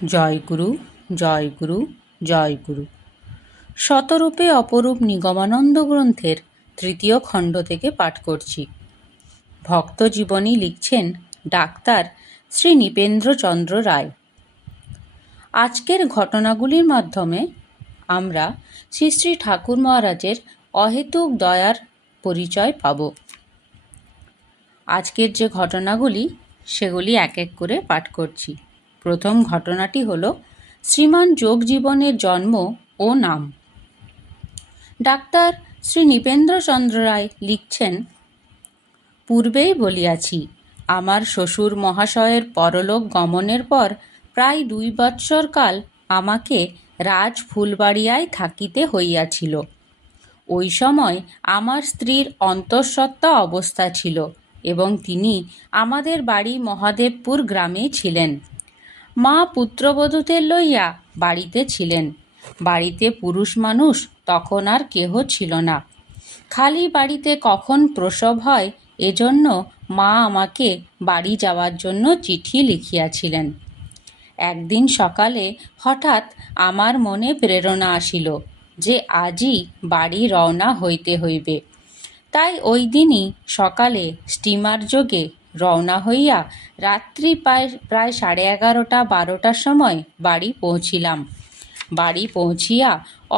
জয় গুরু, জয় গুরু, জয় গুরু। শতরূপে অপরূপ নিগমানন্দ গ্রন্থের ৩য় খণ্ড থেকে পাঠ করছি। ভক্ত জীবনী লিখছেন ডাক্তার শ্রী নৃপেন্দ্রচন্দ্র রায়। আজকের ঘটনাগুলির মাধ্যমে আমরা শ্রী শ্রী ঠাকুর মহারাজের অহেতুক দয়ার পরিচয় পাব। আজকের যে ঘটনাগুলি সেগুলি এক এক করে পাঠ করছি। প্রথম ঘটনাটি হল শ্রীমান যোগজীবনের জন্ম ও নাম। ডাক্তার শ্রী নৃপেন্দ্রচন্দ্র রায় লিখছেন, পূর্বেই বলিয়াছি, আমার শ্বশুর মহাশয়ের পরলোক গমনের পর প্রায় 2 বৎসর কাল আমাকে রাজ ফুলবাড়িয়ায় থাকিতে হইয়াছিল। ওই সময় আমার স্ত্রীর অন্তঃসত্ত্বা অবস্থা ছিল এবং তিনি আমাদের বাড়ি মহাদেবপুর গ্রামে ছিলেন। মা পুত্রবধূদের লইয়া বাড়িতে ছিলেন। বাড়িতে পুরুষ মানুষ তখন আর কেহ ছিল না। খালি বাড়িতে কখন প্রসব হয় এজন্য মা আমাকে বাড়ি যাওয়ার জন্য চিঠি লিখিয়াছিলেন। একদিন সকালে হঠাৎ আমার মনে প্রেরণা আসিল যে আজই বাড়ি রওনা হইতে হইবে। তাই ওই দিনই সকালে স্টিমার যোগে রওনা হইয়া রাত্রি প্রায় 11:30-12টার সময় বাড়ি পৌঁছিলাম। বাড়ি পৌঁছিয়া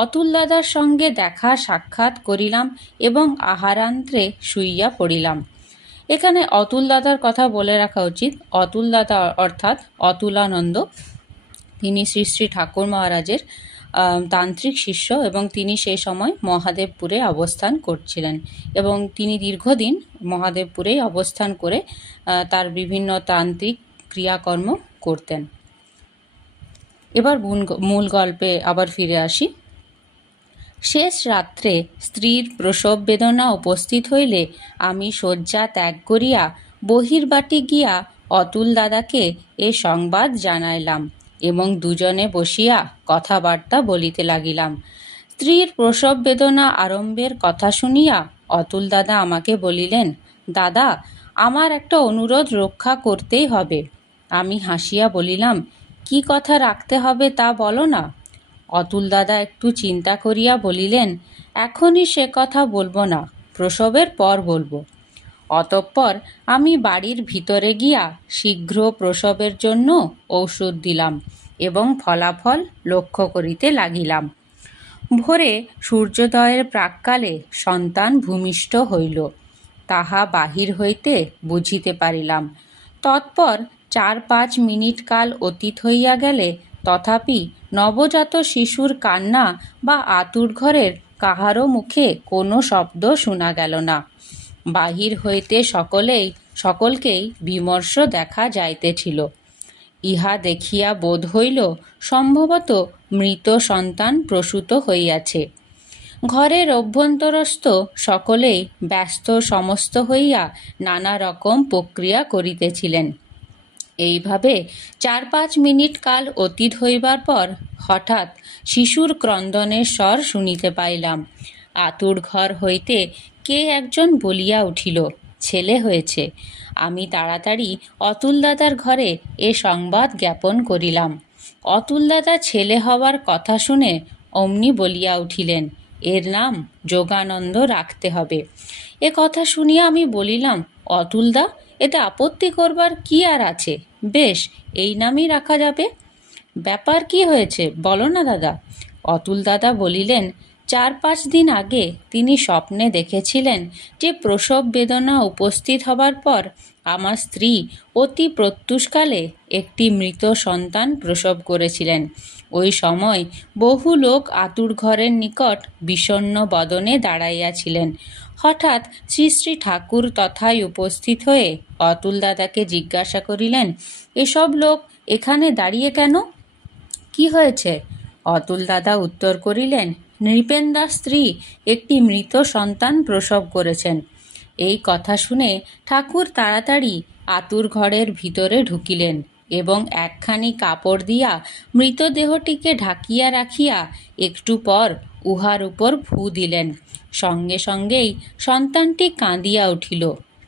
অতুল দাদার সঙ্গে দেখা সাক্ষাৎ করিলাম এবং আহারান্তে শুইয়া পড়িলাম। এখানে অতুল দাদার কথা বলে রাখা উচিত। অতুল দাদা অর্থাৎ অতুলানন্দ, তিনি শ্রী শ্রী ঠাকুর মহারাজের তান্ত্রিক শিষ্য এবং তিনি সেই সময় মহাদেবপুরে অবস্থান করছিলেন এবং তিনি দীর্ঘদিন মহাদেবপুরেই অবস্থান করে তার বিভিন্ন তান্ত্রিক ক্রিয়াকর্ম করতেন। এবার মূল গল্পে আবার ফিরে আসি। শেষ রাত্রে স্ত্রীর প্রসব বেদনা উপস্থিত হইলে আমি শয্যা ত্যাগ করিয়া বহির্বাটে গিয়া অতুল দাদাকে এ সংবাদ জানাইলাম এবং দুজনে বসিয়া কথাবার্তা বলিতে লাগিলাম। স্ত্রীর প্রসব বেদনা আরম্ভের কথা শুনিয়া অতুল দাদা আমাকে বলিলেন, দাদা, আমার একটা অনুরোধ রক্ষা করতেই হবে। আমি হাসিয়া বলিলাম, কি কথা রাখতে হবে তা বলো না। অতুল দাদা একটু চিন্তা করিয়া বলিলেন, এখনই সে কথা বলবো না, প্রসবের পর বলবো। অতঃপর আমি বাড়ির ভিতরে গিয়া শীঘ্র প্রসবের জন্য ঔষধ দিলাম এবং ফলাফল লক্ষ্য করিতে লাগিলাম। ভোরে সূর্যোদয়ের প্রাক্কালে সন্তান ভূমিষ্ঠ হইল, তাহা বাহির হইতে বুঝিতে পারিলাম। তৎপর 4-5 মিনিট কাল অতীত হইয়া গেলে তথাপি নবজাত শিশুর কান্না বা আতুর ঘরের কাহারও মুখে কোনো শব্দ শোনা গেল না। বাহির হইতে সকলকেই বিমর্ষ দেখা যাইতেছিল। ইহা দেখিয়া বোধ হইল সম্ভবত মৃত সন্তান প্রসূত হইয়াছে। ঘরের অভ্যন্তরস্থ সকলেই ব্যস্ত সমস্ত হইয়া নানা রকম প্রক্রিয়া করিতেছিলেন। এইভাবে 4-5 মিনিট কাল অতীত হইবার পর হঠাৎ শিশুর ক্রন্দনের স্বর শুনিতে পাইলাম। আতুর ঘর হইতে কে একজন বলিয়া উঠিল, ছেলে হয়েছে। আমি তাড়াতাড়ি অতুল দাদার ঘরে এ সংবাদ জ্ঞাপন করিলাম। অতুল দাদা ছেলে হওয়ার কথা শুনে অমনি বলিয়া উঠিলেন, এর নাম যোগানন্দ রাখতে হবে। এ কথা শুনিয়া আমি বলিলাম, অতুলদা, এতে আপত্তি করবার কি আর আছে? বেশ, এই নামই রাখা যাবে। ব্যাপার কি হয়েছে বলো না দাদা। অতুল দাদা বলিলেন, 4-5 দিন আগে তিনি স্বপ্নে দেখেছিলেন যে প্রসব বেদনা উপস্থিত হবার পর আমার স্ত্রী অতি প্রত্যুষকালে একটি মৃত সন্তান প্রসব করেছিলেন। ওই সময় বহু লোক আতুর ঘরের নিকট বিষণ্ণ বদনে দাঁড়াইয়াছিলেন। হঠাৎ শ্রী শ্রী ঠাকুর তথায় উপস্থিত হয়ে অতুল দাদাকে জিজ্ঞাসা করিলেন, এসব লোক এখানে দাঁড়িয়ে কেন? কি হয়েছে? অতুল দাদা উত্তর করিলেন, নৃপেন্দার স্ত্রী একটি মৃত সন্তান প্রসব করেছেন। এই কথা শুনে ঠাকুর তাড়াতাড়ি আতুর ঘরের ভিতরে ঢুকিলেন এবং একখানি কাপড় দিয়া মৃতদেহটিকে ঢাকিয়া রাখিয়া একটু পর উহার উপর ফু দিলেন। সঙ্গে সঙ্গেই সন্তানটি কাঁদিয়া উঠিল।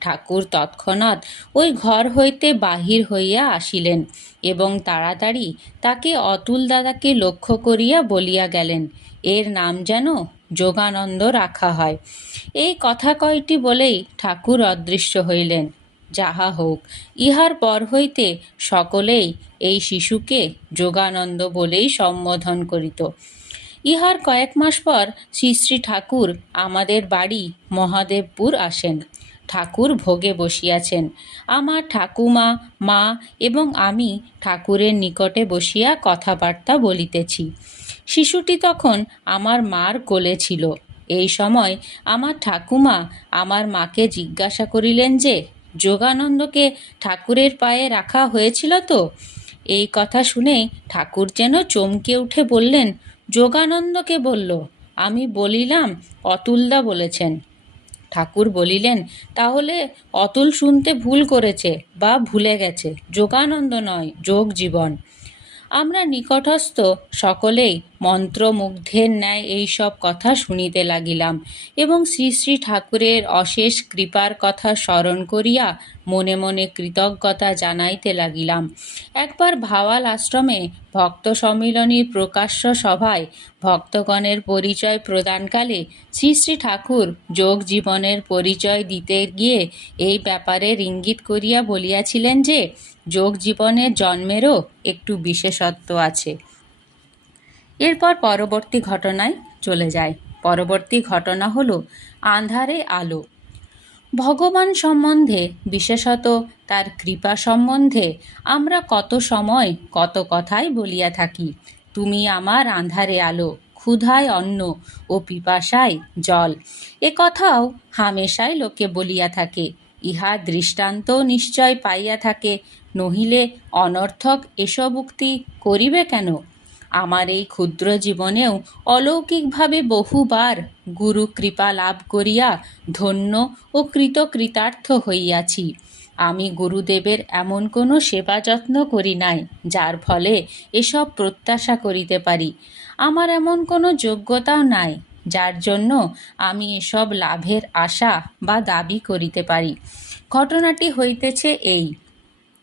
ঠাকুর তৎক্ষণাৎ ওই ঘর হইতে বাহির হইয়া আসিলেন এবং তাড়াতাড়ি তাকে অতুল দাদাকে লক্ষ্য করিয়া বলিয়া গেলেন, এর নাম যেন যোগানন্দ রাখা হয়। এই কথা কয়টি বলেই ঠাকুর অদৃশ্য হইলেন। যাহা হোক, ইহার পর হইতে সকলেই এই শিশুকে যোগানন্দ বলেই সম্বোধন করিত। ইহার কয়েক মাস পর শ্রী শ্রী ঠাকুর আমাদের বাড়ি মহাদেবপুর আসেন। ঠাকুর ভোগে বসিয়াছেন। আমার ঠাকুমা, মা এবং আমি ঠাকুরের নিকটে বসিয়া কথাবার্তা বলিতেছি। শিশুটি তখন আমার মার কোলে ছিল। এই সময় আমার ঠাকুমা আমার মাকে জিজ্ঞাসা করিলেন যে, যোগানন্দকে ঠাকুরের পায়ে রাখা হয়েছিল তো? এই কথা শুনে ঠাকুর যেন চমকে উঠে বললেন, যোগানন্দকে বলল? আমি বলিলাম, অতুলদা বলেছেন। ঠাকুর বলিলেন, তাহলে অতুল শুনতে ভুল করেছে বা ভুলে গেছে, যোগানন্দ নয়, যোগ জীবন। আমরা নিকটস্থ সকলেই মন্ত্রমুগ্ধের ন্যায় এইসব কথা শুনিতে লাগিলাম এবং শ্রী শ্রী ঠাকুরের অশেষ কৃপার কথা স্মরণ করিয়া মনে মনে কৃতজ্ঞতা জানাইতে লাগিলাম। একবার ভাওয়াল আশ্রমে ভক্ত সম্মিলনীর প্রকাশ্য সভায় ভক্তগণের পরিচয় প্রদানকালে শ্রী শ্রী ঠাকুর যোগ জীবনের পরিচয় দিতে গিয়ে এই ব্যাপারে ইঙ্গিত করিয়া বলিয়াছিলেন যে, যোগ জীবনের জন্মেরও একটু বিশেষত্ব আছে। এরপর পরবর্তী ঘটনায় চলে যায়। পরবর্তী ঘটনা হলো আঁধারে আলো। ভগবান সম্বন্ধে, বিশেষত তার কৃপা সম্বন্ধে আমরা কত সময় কত কথাই বলিয়া থাকি। তুমি আমার আঁধারে আলো, ক্ষুধায় অন্ন ও পিপাসায় জল। এ কথাও হামেশাই লোকে বলিয়া থাকে। ইহা দৃষ্টান্ত নিশ্চয় পাইয়া থাকে, নহিলে অনর্থক এসব উক্তি করিবে কেন? আমার এই ক্ষুদ্র জীবনেও অলৌকিকভাবে বহুবার গুরু কৃপা লাভ করিয়া ধন্য ও কৃতকৃতার্থ হইয়াছি। আমি গুরুদেবের এমন কোনো সেবা যত্ন করি নাই যার ফলে এসব প্রত্যাশা করিতে পারি। আমার এমন কোনো যোগ্যতাও নাই যার জন্য আমি এসব লাভের আশা বা দাবি করিতে পারি। ঘটনাটি হইতেছে এই।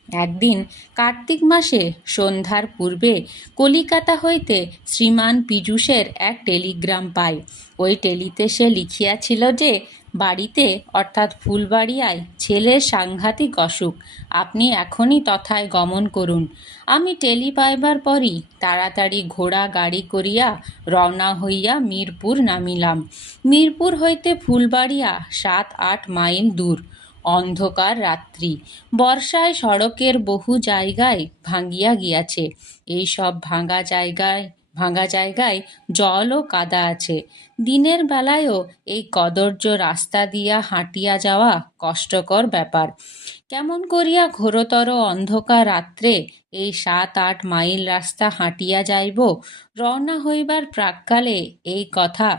একদিন কার্তিক মাসে সন্ধ্যার পূর্বে কলিকাতা হইতে শ্রীমান পীযূষের এক টেলিগ্রাম পাই। ওই টেলিতে সে লিখিয়াছিল যে, বাড়িতে অর্থাৎ ফুলবাড়িয়ায় ছেলের সাংঘাতিক অসুখ, আপনি এখনই তথায় গমন করুন। আমি টেলি পাইবার পরই তাড়াতাড়ি ঘোড়া গাড়ি করিয়া রওনা হইয়া মিরপুর নামিলাম। মিরপুর হইতে ফুলবাড়িয়া ৭-৮ মাইল দূর। অন্ধকার রাত্রি। বর্ষায় সড়কের বহু জায়গায় ভাঙিয়া গিয়াছে। এই সব ভাঙা জায়গায় জল ও কাদা আছে। দিনের বেলায়ও এই কদর্য রাস্তা দিয়া হাঁটিয়া যাওয়া কষ্টকর ব্যাপার। কেমন করিয়া ঘোরতর অন্ধকার রাত্রে এই ৭-৮ মাইল রাস্তা হাঁটিয়া যাইব? রওনা হইবার প্রাক্কালে এই কথা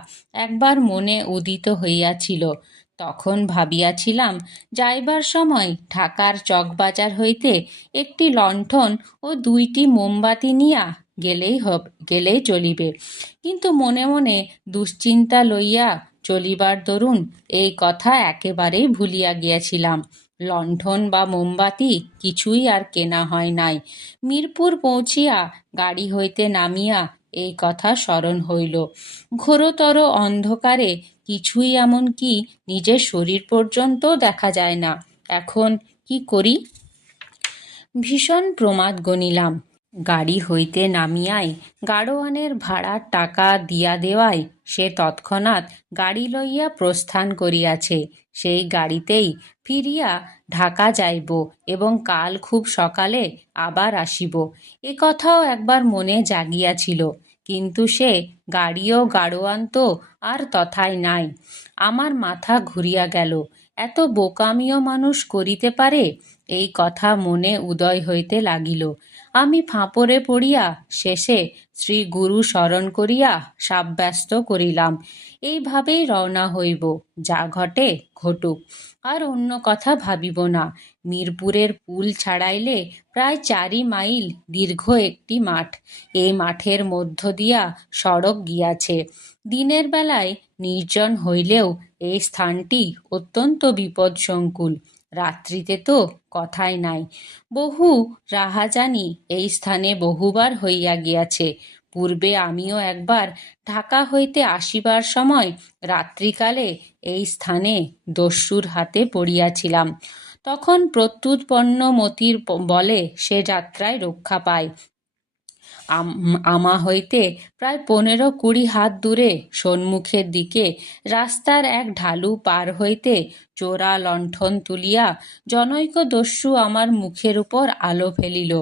একবার মনে উদিত হইয়াছিল। তখন ভাবিয়াছিলাম, যাইবার সময় ঢাকার চকবাজার হইতে একটি লণ্ঠন ও ২টি মোমবাতি নিয়া গেলেই চলিবে। কিন্তু মনে মনে দুশ্চিন্তা লইয়া চলিবার দরুন এই কথা একেবারেই ভুলিয়া গিয়াছিলাম। লণ্ঠন বা মোমবাতি কিছুই আর কেনা হয় নাই। মিরপুর পৌঁছিয়া গাড়ি হইতে নামিয়া এই কথা স্মরণ হইল। ঘোরতর অন্ধকারে কিছুই, এমন কি নিজের শরীর পর্যন্ত দেখা যায় না। এখন কি করি? ভীষণ প্রমাদ গণিলাম। গাড়ি হইতে নামিয়াই গাড়োয়ানের ভাড়ার টাকা দিয়া দেওয়ায় সে তৎক্ষণাৎ গাড়ি লইয়া প্রস্থান করিয়াছে। সেই গাড়িতেই ফিরিয়া ঢাকা যাইব এবং কাল খুব সকালে আবার আসিব, এ কথাও একবার মনে জাগিয়াছিল। কিন্তু সে গাড়ি ও গাড়োয়ান তো আর তথায় নাই। আমার মাথা ঘুরিয়া গেল। এত বোকামিও মানুষ করিতে পারে? এই কথা মনে উদয় হইতে লাগিল। আমি ফাঁপড়ে পড়িয়া শেষে শ্রী গুরু স্মরণ করিয়া সাব্যস্ত করিলাম, এইভাবেই রওনা হইব, যা ঘটে ঘটুক, আর অন্য কথা ভাবিব না। মিরপুরের পুল ছাড়াইলে প্রায় 4 মাইল দীর্ঘ একটি মাঠ। এই মাঠের মধ্য দিয়া সড়ক গিয়াছে। দিনের বেলায় নির্জন হইলেও এই স্থানটি অত্যন্ত বিপদসংকুল। রাত্রিতে তো কথাই নাই। বহু রাহাজানি এই স্থানে বহুবার হইয়া গিয়াছে। পূর্বে আমিও একবার ঢাকা হইতে আসিবার সময় রাত্রিকালে এই স্থানে দস্যুর হাতে পড়িয়াছিলাম। তখন প্রত্যুৎপন্ন মতির বলে সে যাত্রায় রক্ষা পায়। আমা হইতে প্রায় 15-20 হাত দূরে সন্মুখের দিকে রাস্তার এক ঢালু পার হইতে চোরা লণ্ঠন তুলিয়া জনৈক দস্যু আমার মুখের উপর আলো ফেলিল।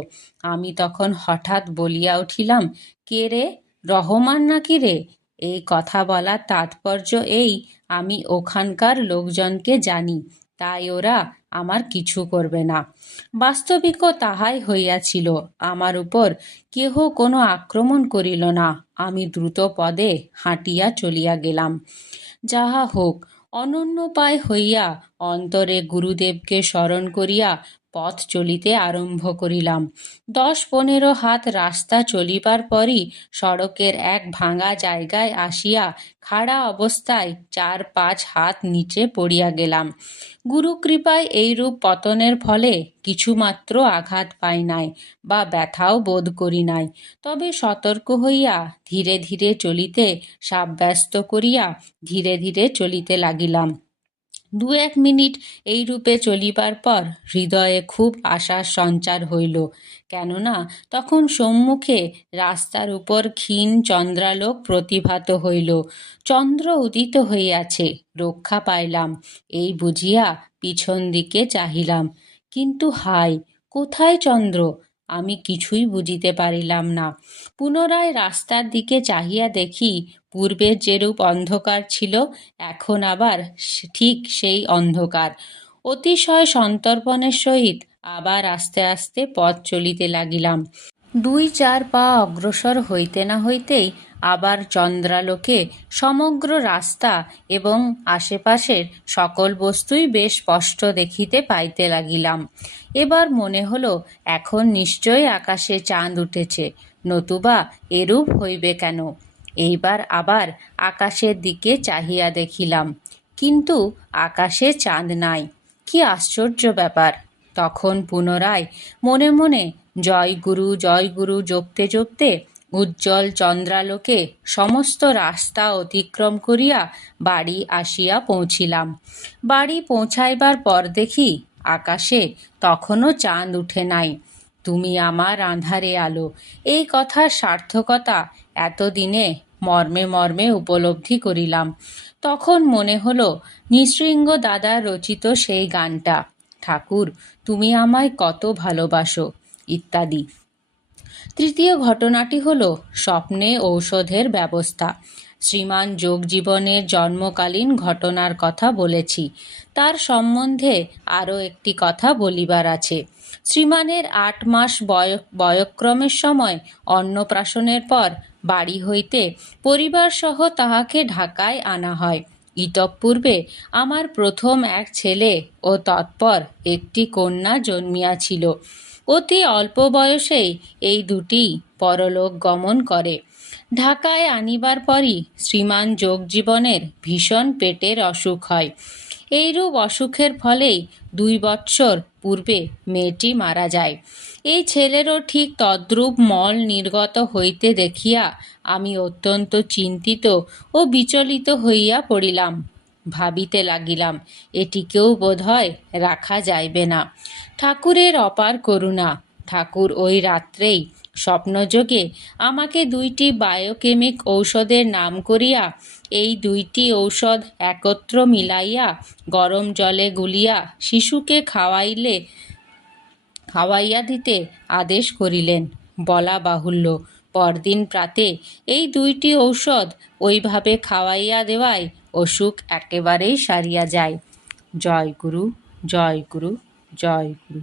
আমি তখন হঠাৎ বলিয়া উঠিলাম, কে রে, রহমান নাকি রে? এই কথা বলার তাৎপর্য এই, আমি ওখানকার লোকজনকে জানি, তাই ওরা আমার কিছু করবে না। বাস্তবিকও তাহাই হইয়াছিল। আমার উপর কেহ কোনো আক্রমণ করিল না। আমি দ্রুত পদে হাঁটিয়া চলিয়া গেলাম। যাহা হোক, অনন্যোপায় হইয়া অন্তরে গুরুদেবকে স্মরণ করিয়া পথ চলিতে আরম্ভ করিলাম। 10-15 হাত রাস্তা চলিবার পরই সড়কের এক ভাঙা জায়গায় আসিয়া খাড়া অবস্থায় 4-5 হাত নিচে পড়িয়া গেলাম। গুরুকৃপায় এইরূপ পতনের ফলে কিছুমাত্র আঘাত পাই নাই বা ব্যথাও বোধ করি নাই। তবে সতর্ক হইয়া ধীরে ধীরে চলিতে সাব্যস্ত করিয়া ধীরে ধীরে চলিতে লাগিলাম। 2-1 মিনিট এইরূপে চলিবার পর হৃদয়ে খুব আশার সঞ্চার হইল। কেননা তখন সম্মুখে রাস্তার উপর ক্ষীণ চন্দ্রালোক প্রতিভাত হইল। চন্দ্র উদিত হইয়াছে, রক্ষা পাইলাম, এই বুঝিয়া পিছন দিকে চাহিলাম। কিন্তু হায়, কোথায় চন্দ্র? আমি কিছুই বুঝিতে পারিলাম না। পুনরায় রাস্তার দিকে চাহিয়া দেখি, পূর্বের যেরূপ অন্ধকার ছিল এখন আবার ঠিক সেই অন্ধকার। অতিশয় সন্তর্পণের সহিত আবার আস্তে আস্তে পথ চলিতে লাগিলাম। 2-4 পা অগ্রসর হইতে না হইতেই আবার চন্দ্রালোকে সমগ্র রাস্তা এবং আশেপাশের সকল বস্তুই বেশ স্পষ্ট দেখিতে পাইতে লাগিলাম। এবার মনে হলো এখন নিশ্চয়ই আকাশে চাঁদ উঠেছে, নতুবা এরূপ হইবে কেন? এইবার আবার আকাশের দিকে চাহিয়া দেখিলাম, কিন্তু আকাশে চাঁদ নাই। কি আশ্চর্য ব্যাপার! তখন পুনরায় মনে মনে জয় গুরু জপতে জপতে উজ্জ্বল চন্দ্রালোকে সমস্ত রাস্তা অতিক্রম করিয়া বাড়ি আসিয়া পৌঁছিলাম। বাড়ি পৌঁছাইবার পর দেখি আকাশে তখনও চাঁদ উঠে নাই। তুমি আমার আঁধারে আলো, এই কথার সার্থকতা এতদিনে মর্মে মর্মে উপলব্ধি করিলাম। তখন মনে হলো নৃসিংহ দাদার রচিত সেই গানটা, ঠাকুর তুমি আমায় কত ভালোবাসো, ইত্যাদি। তৃতীয় ঘটনাটি হল স্বপ্নে ঔষধের ব্যবস্থা। শ্রীমান যোগজীবনের জন্মকালীন ঘটনার কথা বলেছি, তার সম্বন্ধে আরও একটি কথা বলিবার আছে। শ্রীমানের 8 মাস বয়ঃক্রমের সময় অন্নপ্রাশনের পর বাড়ি হইতে পরিবার সহ তাহাকে ঢাকায় আনা হয়। ইতঃপূর্বে আমার প্রথম এক ছেলে ও তৎপর একটি কন্যা জন্মিয়াছিল। অতি অল্প বয়সেই এই দুটি পরলোক গমন করে। ঢাকায় আনিবার পরই শ্রীমান যোগজীবনের ভীষণ পেটের অসুখ হয়। এইরূপ অসুখের ফলেই 2 বৎসর পূর্বে মেয়েটি মারা যায়। এই ছেলেরও ঠিক তদ্রূপ মল নির্গত হইতে দেখিয়া আমি অত্যন্ত চিন্তিত ও বিচলিত হইয়া পড়িলাম। ভাবিতে লাগিলাম, এটিকেও বোধহয় রাখা যাইবে না। ঠাকুরের অপার করুণা। ঠাকুর ওই রাত্রেই স্বপ্নযোগে আমাকে 2টি বায়োকেমিক ঔষধের নাম করিয়া এই 2টি ঔষধ একত্র মিলাইয়া গরম জলে গুলিয়া শিশুকে খাওয়াইয়া দিতে আদেশ করিলেন। বলা বাহুল্য, পরদিন প্রাতে এই 2টি ঔষধ ওইভাবে খাওয়াইয়া দেওয়ায় অসুখ একেবারেই সারিয়া যায়। জয় গুরু, জয় গুরু, জয় গুরু।